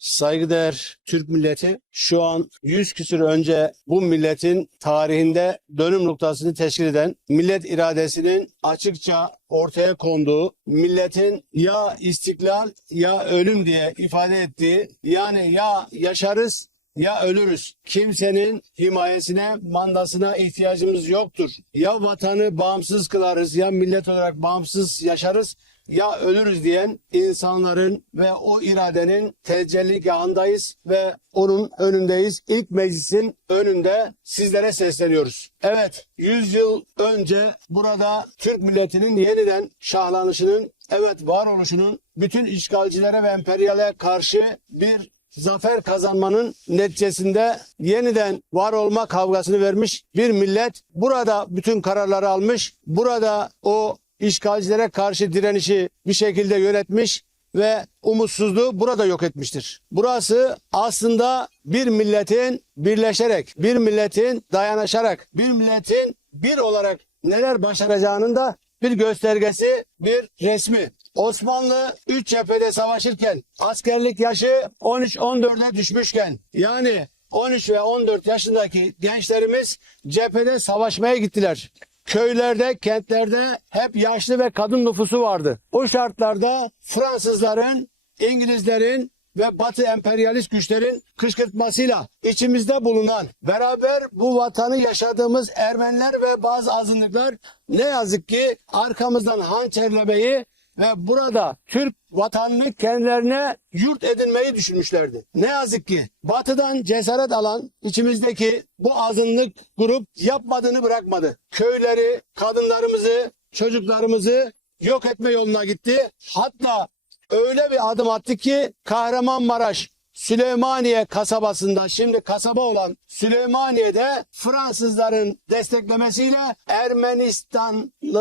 Saygıdeğer Türk milleti şu an 100 küsür önce bu milletin tarihinde dönüm noktasını teşkil eden millet iradesinin açıkça ortaya konduğu, milletin ya istiklal ya ölüm diye ifade ettiği yani ya yaşarız ya ölürüz. Kimsenin himayesine, mandasına ihtiyacımız yoktur. Ya vatanı bağımsız kılarız ya millet olarak bağımsız yaşarız ya ölürüz diyen insanların ve o iradenin tecelligahındayız ve onun önündeyiz. İlk meclisin önünde sizlere sesleniyoruz. Evet 100 yıl önce burada Türk milletinin yeniden şahlanışının, evet varoluşunun bütün işgalcilere ve emperyale karşı bir zafer kazanmanın neticesinde yeniden var olma kavgasını vermiş bir millet burada bütün kararları almış. Burada o işgalcilere karşı direnişi bir şekilde yönetmiş ve umutsuzluğu burada yok etmiştir. Burası aslında bir milletin birleşerek, bir milletin dayanışarak, bir milletin bir olarak neler başaracağının da bir göstergesi, bir resmi. Osmanlı 3 cephede savaşırken askerlik yaşı 13-14'e düşmüşken yani 13 ve 14 yaşındaki gençlerimiz cephede savaşmaya gittiler. Köylerde, kentlerde hep yaşlı ve kadın nüfusu vardı. O şartlarda Fransızların, İngilizlerin ve Batı emperyalist güçlerin kışkırtmasıyla içimizde bulunan, beraber bu vatanı yaşadığımız Ermeniler ve bazı azınlıklar ne yazık ki arkamızdan hançerlemeyi ve burada Türk vatanını kendilerine yurt edinmeyi düşünmüşlerdi. Ne yazık ki batıdan cesaret alan içimizdeki bu azınlık grup yapmadığını bırakmadı. Köyleri, kadınlarımızı, çocuklarımızı yok etme yoluna gitti. Hatta öyle bir adım attı ki Kahramanmaraş Süleymaniye kasabasında şimdi kasaba olan Süleymaniye'de Fransızların desteklemesiyle Ermenistan e,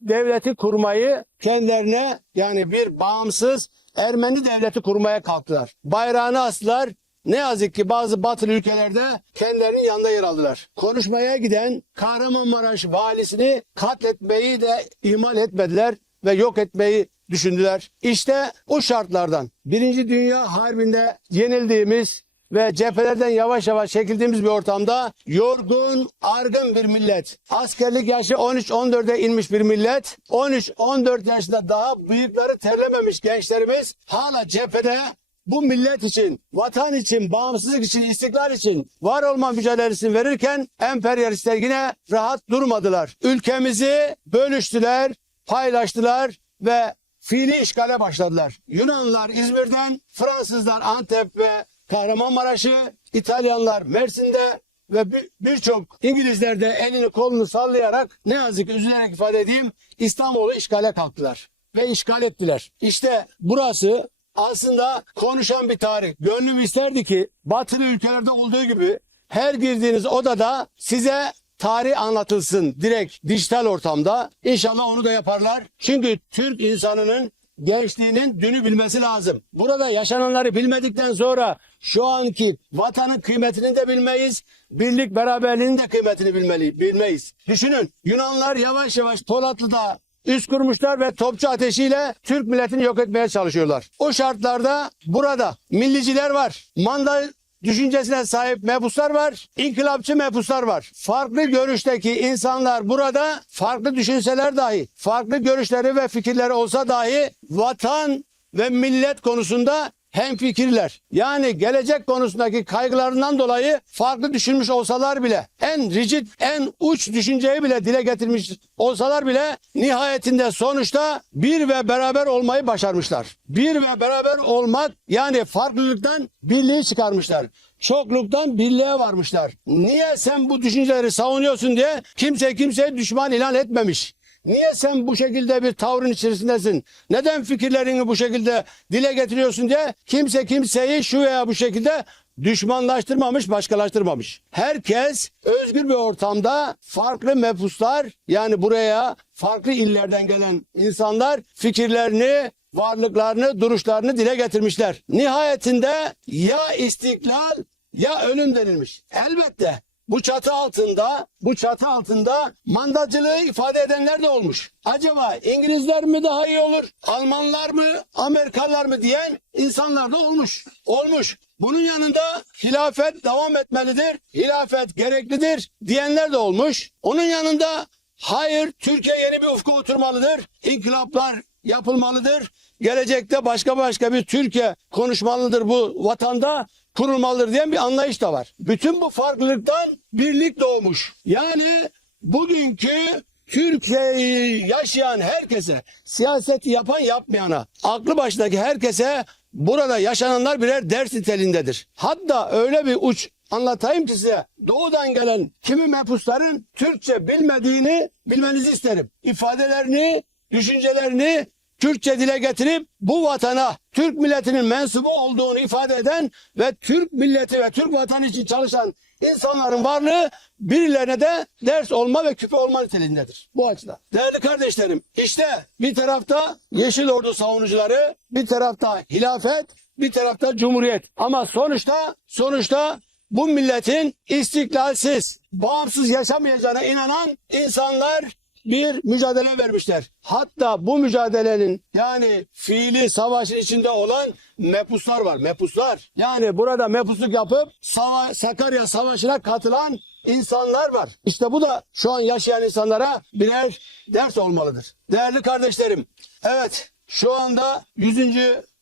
devleti kurmayı kendilerine yani bir bağımsız Ermeni devleti kurmaya kalktılar. Bayrağını astılar. Ne yazık ki bazı batılı ülkelerde kendilerinin yanında yer aldılar. Konuşmaya giden Kahramanmaraş valisini katletmeyi de ihmal etmediler ve yok etmeyi düşündüler. İşte o şartlardan Birinci Dünya Harbi'nde yenildiğimiz ve cephelerden yavaş yavaş çekildiğimiz bir ortamda yorgun, argın bir millet. Askerlik yaşı 13-14'e inmiş bir millet. 13-14 yaşında daha bıyıkları terlememiş gençlerimiz hala cephede bu millet için, vatan için, bağımsızlık için, istiklal için var olma mücadelesini verirken emperyalistler yine rahat durmadılar. Ülkemizi bölüştüler, paylaştılar ve fiili işgale başladılar. Yunanlılar İzmir'den, Fransızlar Antep ve Kahramanmaraş'ı, İtalyanlar Mersin'de ve bir- birçok İngilizler de elini kolunu sallayarak ne yazık üzülerek ifade edeyim İstanbul'u işgale kalktılar ve işgal ettiler. İşte burası aslında konuşan bir tarih. Gönlüm isterdi ki batılı ülkelerde olduğu gibi her girdiğiniz odada size tarih anlatılsın direkt dijital ortamda. İnşallah onu da yaparlar. Çünkü Türk insanının gençliğinin dünü bilmesi lazım. Burada yaşananları bilmedikten sonra şu anki vatanın kıymetini de bilmeyiz. Birlik beraberliğinin de kıymetini bilmeli, bilmeyiz. Düşünün Yunanlar yavaş yavaş Polatlı'da üst kurmuşlar ve topçu ateşiyle Türk milletini yok etmeye çalışıyorlar. O şartlarda burada milliciler var. Manda düşüncesine sahip mebuslar var, inkılapçı mebuslar var. Farklı görüşteki insanlar burada farklı düşünseler dahi, farklı görüşleri ve fikirleri olsa dahi vatan ve millet konusunda hem fikirler. Yani gelecek konusundaki kaygılarından dolayı farklı düşünmüş olsalar bile en rigid, en uç düşünceyi bile dile getirmiş olsalar bile nihayetinde sonuçta bir ve beraber olmayı başarmışlar. Bir ve beraber olmak yani farklılıktan birliği çıkarmışlar. Çokluktan birliğe varmışlar. Niye sen bu düşünceleri savunuyorsun diye kimse kimseye düşman ilan etmemiş. Niye sen bu şekilde bir tavrın içerisindesin? Neden fikirlerini bu şekilde dile getiriyorsun diye kimse kimseyi şu veya bu şekilde düşmanlaştırmamış, başkalaştırmamış. Herkes özgür bir ortamda farklı mefuslar yani buraya farklı illerden gelen insanlar fikirlerini, varlıklarını, duruşlarını dile getirmişler. Nihayetinde ya istiklal ya ölüm denilmiş. Elbette bu çatı altında bu çatı altında mandacılığı ifade edenler de olmuş. Acaba İngilizler mi daha iyi olur? Almanlar mı? Amerikalılar mı diyen insanlar da olmuş. Olmuş. Bunun yanında hilafet devam etmelidir. Hilafet gereklidir diyenler de olmuş. Onun yanında hayır Türkiye yeni bir ufka oturmalıdır. İnkılaplar yapılmalıdır. Gelecekte başka başka bir Türkiye konuşmalıdır bu vatanda kurulmalıdır diyen bir anlayış da var. Bütün bu farklılıktan birlik doğmuş. Yani bugünkü Türkiye'yi yaşayan herkese, siyaseti yapan yapmayana, aklı başındaki herkese burada yaşananlar birer ders niteliğindedir. Hatta öyle bir uç anlatayım ki size doğudan gelen kimi mepusların Türkçe bilmediğini bilmenizi isterim. İfadelerini, düşüncelerini Türkçe dile getirip bu vatana Türk milletinin mensubu olduğunu ifade eden ve Türk milleti ve Türk vatanı için çalışan insanların varlığı birilerine de ders olma ve küpe olma niteliğindedir. Bu açıdan. Değerli kardeşlerim işte bir tarafta Yeşil Ordu savunucuları, bir tarafta hilafet, bir tarafta cumhuriyet. Ama sonuçta sonuçta bu milletin istiklalsiz, bağımsız yaşamayacağına inanan insanlar bir mücadele vermişler. Hatta bu mücadelenin yani fiili savaşın içinde olan mepuslar var. Mepuslar. Yani burada mepusluk yapıp Sava- Sakarya Savaşı'na katılan insanlar var. İşte bu da şu an yaşayan insanlara birer ders olmalıdır. Değerli kardeşlerim, evet şu anda 100.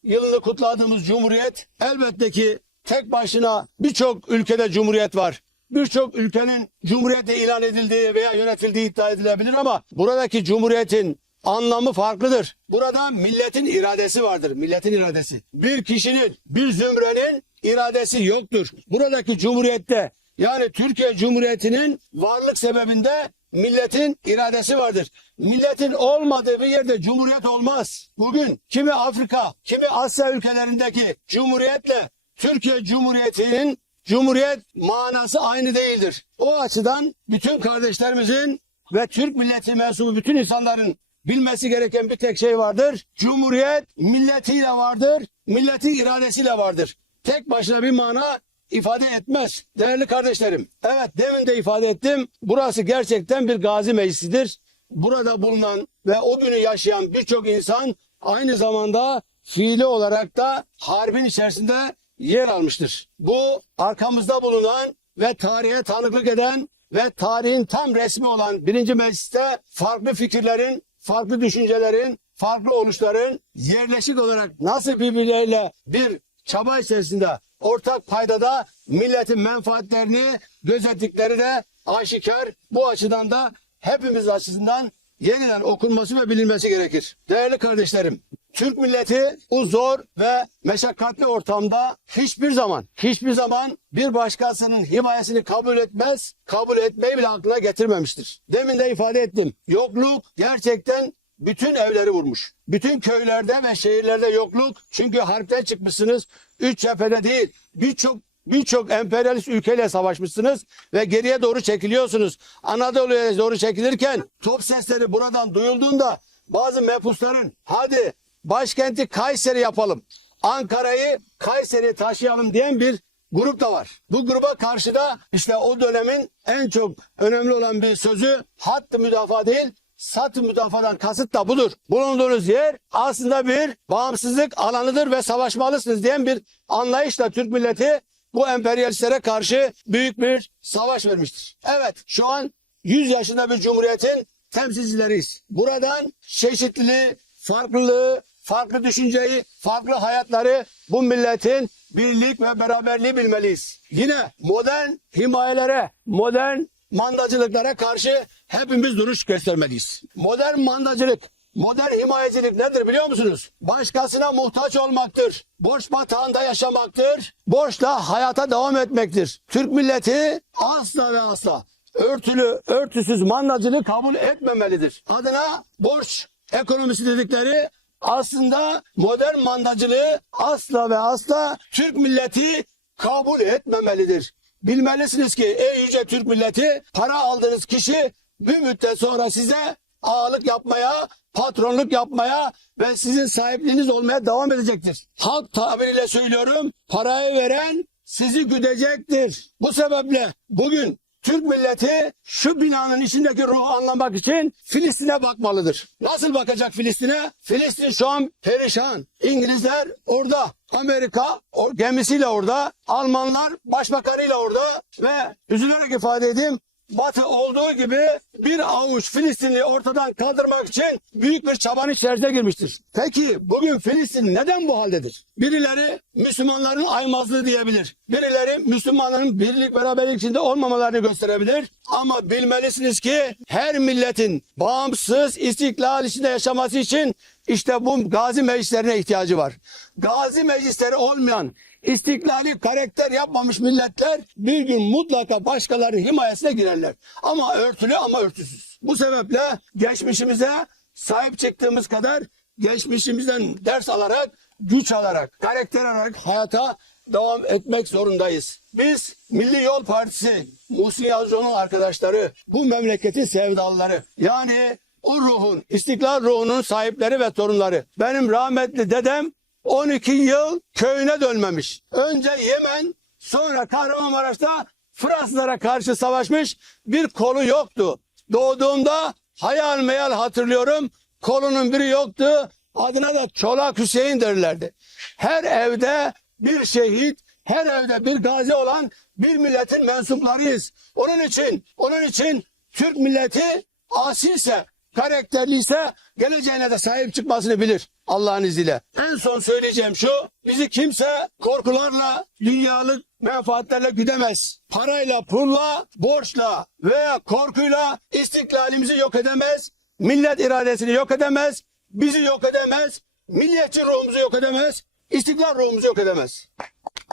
yılını kutladığımız Cumhuriyet elbette ki tek başına birçok ülkede Cumhuriyet var birçok ülkenin cumhuriyetle ilan edildiği veya yönetildiği iddia edilebilir ama buradaki cumhuriyetin anlamı farklıdır. Burada milletin iradesi vardır. Milletin iradesi. Bir kişinin, bir zümrenin iradesi yoktur. Buradaki cumhuriyette yani Türkiye Cumhuriyeti'nin varlık sebebinde milletin iradesi vardır. Milletin olmadığı bir yerde cumhuriyet olmaz. Bugün kimi Afrika, kimi Asya ülkelerindeki cumhuriyetle Türkiye Cumhuriyeti'nin Cumhuriyet manası aynı değildir. O açıdan bütün kardeşlerimizin ve Türk milleti mensubu bütün insanların bilmesi gereken bir tek şey vardır. Cumhuriyet milletiyle vardır, milletin iradesiyle vardır. Tek başına bir mana ifade etmez. Değerli kardeşlerim, evet demin de ifade ettim. Burası gerçekten bir gazi meclisidir. Burada bulunan ve o günü yaşayan birçok insan aynı zamanda fiili olarak da harbin içerisinde yer almıştır. Bu arkamızda bulunan ve tarihe tanıklık eden ve tarihin tam resmi olan birinci mecliste farklı fikirlerin, farklı düşüncelerin, farklı oluşların yerleşik olarak nasıl birbirleriyle bir çaba içerisinde ortak paydada milletin menfaatlerini gözettikleri de aşikar. Bu açıdan da hepimiz açısından yeniden okunması ve bilinmesi gerekir. Değerli kardeşlerim, Türk milleti bu zor ve meşakkatli ortamda hiçbir zaman, hiçbir zaman bir başkasının himayesini kabul etmez, kabul etmeyi bile aklına getirmemiştir. Demin de ifade ettim. Yokluk gerçekten bütün evleri vurmuş. Bütün köylerde ve şehirlerde yokluk. Çünkü harpten çıkmışsınız. Üç cephede değil. Birçok birçok emperyalist ülkeyle savaşmışsınız ve geriye doğru çekiliyorsunuz. Anadolu'ya doğru çekilirken top sesleri buradan duyulduğunda bazı mepusların hadi başkenti Kayseri yapalım. Ankara'yı Kayseri'ye taşıyalım diyen bir grup da var. Bu gruba karşı da işte o dönemin en çok önemli olan bir sözü hattı müdafaa değil Sat-ı müdafadan kasıt da budur. Bulunduğunuz yer aslında bir bağımsızlık alanıdır ve savaşmalısınız diyen bir anlayışla Türk milleti bu emperyalistlere karşı büyük bir savaş vermiştir. Evet şu an 100 yaşında bir cumhuriyetin temsilcileriyiz. Buradan çeşitliliği, farklılığı, farklı düşünceyi, farklı hayatları bu milletin birlik ve beraberliği bilmeliyiz. Yine modern himayelere, modern mandacılıklara karşı hepimiz duruş göstermeliyiz. Modern mandacılık, modern himayecilik nedir biliyor musunuz? Başkasına muhtaç olmaktır. Borç batağında yaşamaktır. Borçla hayata devam etmektir. Türk milleti asla ve asla örtülü, örtüsüz mandacılığı kabul etmemelidir. Adına borç ekonomisi dedikleri aslında modern mandacılığı asla ve asla Türk milleti kabul etmemelidir. Bilmelisiniz ki ey yüce Türk milleti para aldığınız kişi bir müddet sonra size ağalık yapmaya, patronluk yapmaya ve sizin sahipliğiniz olmaya devam edecektir. Halk tabiriyle söylüyorum parayı veren sizi güdecektir. Bu sebeple bugün Türk milleti şu binanın içindeki ruhu anlamak için Filistin'e bakmalıdır. Nasıl bakacak Filistin'e? Filistin şu an perişan. İngilizler orada. Amerika gemisiyle orada. Almanlar başbakanıyla orada. Ve üzülerek ifade edeyim. Batı olduğu gibi bir avuç Filistinli ortadan kaldırmak için büyük bir çabanın içerisine girmiştir. Peki bugün Filistin neden bu haldedir? Birileri Müslümanların aymazlığı diyebilir. Birileri Müslümanların birlik beraberlik içinde olmamalarını gösterebilir. Ama bilmelisiniz ki her milletin bağımsız istiklal içinde yaşaması için işte bu gazi meclislerine ihtiyacı var. Gazi meclisleri olmayan istiklali karakter yapmamış milletler bir gün mutlaka başkalarının himayesine girerler. Ama örtülü ama örtüsüz. Bu sebeple geçmişimize sahip çıktığımız kadar geçmişimizden ders alarak, güç alarak, karakter alarak hayata devam etmek zorundayız. Biz Milli Yol Partisi, Muhsin Yazıcıoğlu'nun arkadaşları, bu memleketin sevdalıları. Yani o ruhun, istiklal ruhunun sahipleri ve torunları. Benim rahmetli dedem 12 yıl köyüne dönmemiş. Önce Yemen, sonra Kahramanmaraş'ta Fransızlara karşı savaşmış bir kolu yoktu. Doğduğumda hayal meyal hatırlıyorum. Kolunun biri yoktu. Adına da Çolak Hüseyin derlerdi. Her evde bir şehit, her evde bir gazi olan bir milletin mensuplarıyız. Onun için, onun için Türk milleti asilse, karakterliyse geleceğine de sahip çıkmasını bilir Allah'ın izniyle. En son söyleyeceğim şu, bizi kimse korkularla, dünyalık menfaatlerle güdemez. Parayla, pulla, borçla veya korkuyla istiklalimizi yok edemez. Millet iradesini yok edemez. Bizi yok edemez. Milliyetçi ruhumuzu yok edemez. İstiklal ruhumuzu yok edemez.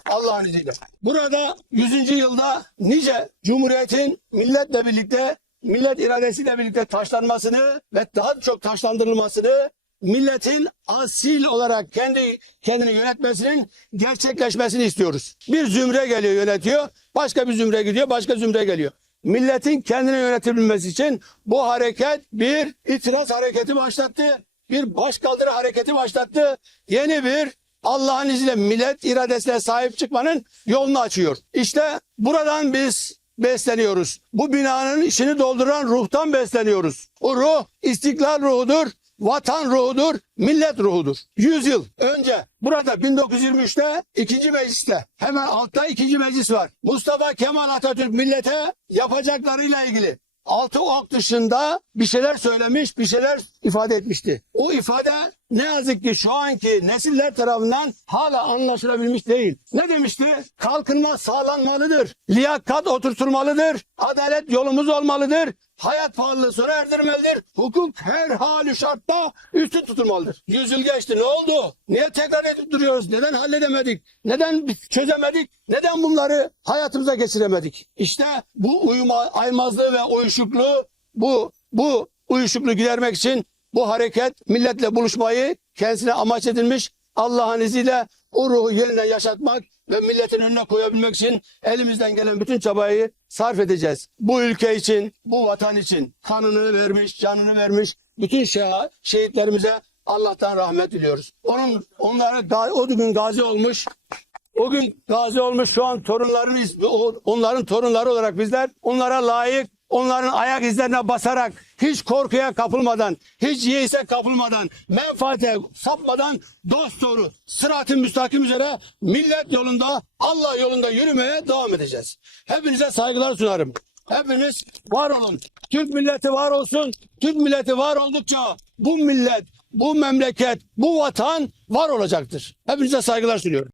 Allah'ın izniyle. Burada 100. yılda nice Cumhuriyet'in milletle birlikte, millet iradesiyle birlikte taşlanmasını ve daha çok taşlandırılmasını milletin asil olarak kendi kendini yönetmesinin gerçekleşmesini istiyoruz. Bir zümre geliyor yönetiyor, başka bir zümre gidiyor, başka zümre geliyor. Milletin kendini yönetebilmesi için bu hareket bir itiraz hareketi başlattı. Bir başkaldırı hareketi başlattı. Yeni bir Allah'ın izniyle millet iradesine sahip çıkmanın yolunu açıyor. İşte buradan biz besleniyoruz. Bu binanın içini dolduran ruhtan besleniyoruz. O ruh istiklal ruhudur, vatan ruhudur, millet ruhudur. 100 yıl önce burada 1923'te ikinci mecliste hemen altta ikinci meclis var. Mustafa Kemal Atatürk millete yapacaklarıyla ilgili altı ok dışında bir şeyler söylemiş, bir şeyler ifade etmişti. O ifade ne yazık ki şu anki nesiller tarafından hala anlaşılabilmiş değil. Ne demişti? Kalkınma sağlanmalıdır. Liyakat oturtulmalıdır. Adalet yolumuz olmalıdır. Hayat pahalılığı sona erdirmelidir. Hukuk her halü şartta üstün tutulmalıdır. Yüzyıl geçti ne oldu? Niye tekrar edip duruyoruz? Neden halledemedik? Neden çözemedik? Neden bunları hayatımıza geçiremedik? İşte bu uyuma, aymazlığı ve uyuşukluğu bu bu uyuşukluğu gidermek için bu hareket milletle buluşmayı kendisine amaç edilmiş Allah'ın izniyle o ruhu yeniden yaşatmak ve milletin önüne koyabilmek için elimizden gelen bütün çabayı sarf edeceğiz. Bu ülke için, bu vatan için kanını vermiş, canını vermiş bütün şeh- şehitlerimize Allah'tan rahmet diliyoruz. Onun onları ga- o gün gazi olmuş o gün gazi olmuş şu an torunlarıyız. O- Onların torunları olarak bizler onlara layık onların ayak izlerine basarak hiç korkuya kapılmadan, hiç yeise kapılmadan, menfaate sapmadan dost doğru sırat-ı müstakim üzere millet yolunda, Allah yolunda yürümeye devam edeceğiz. Hepinize saygılar sunarım. Hepiniz var olun. Türk milleti var olsun. Türk milleti var oldukça bu millet, bu memleket, bu vatan var olacaktır. Hepinize saygılar sunuyorum.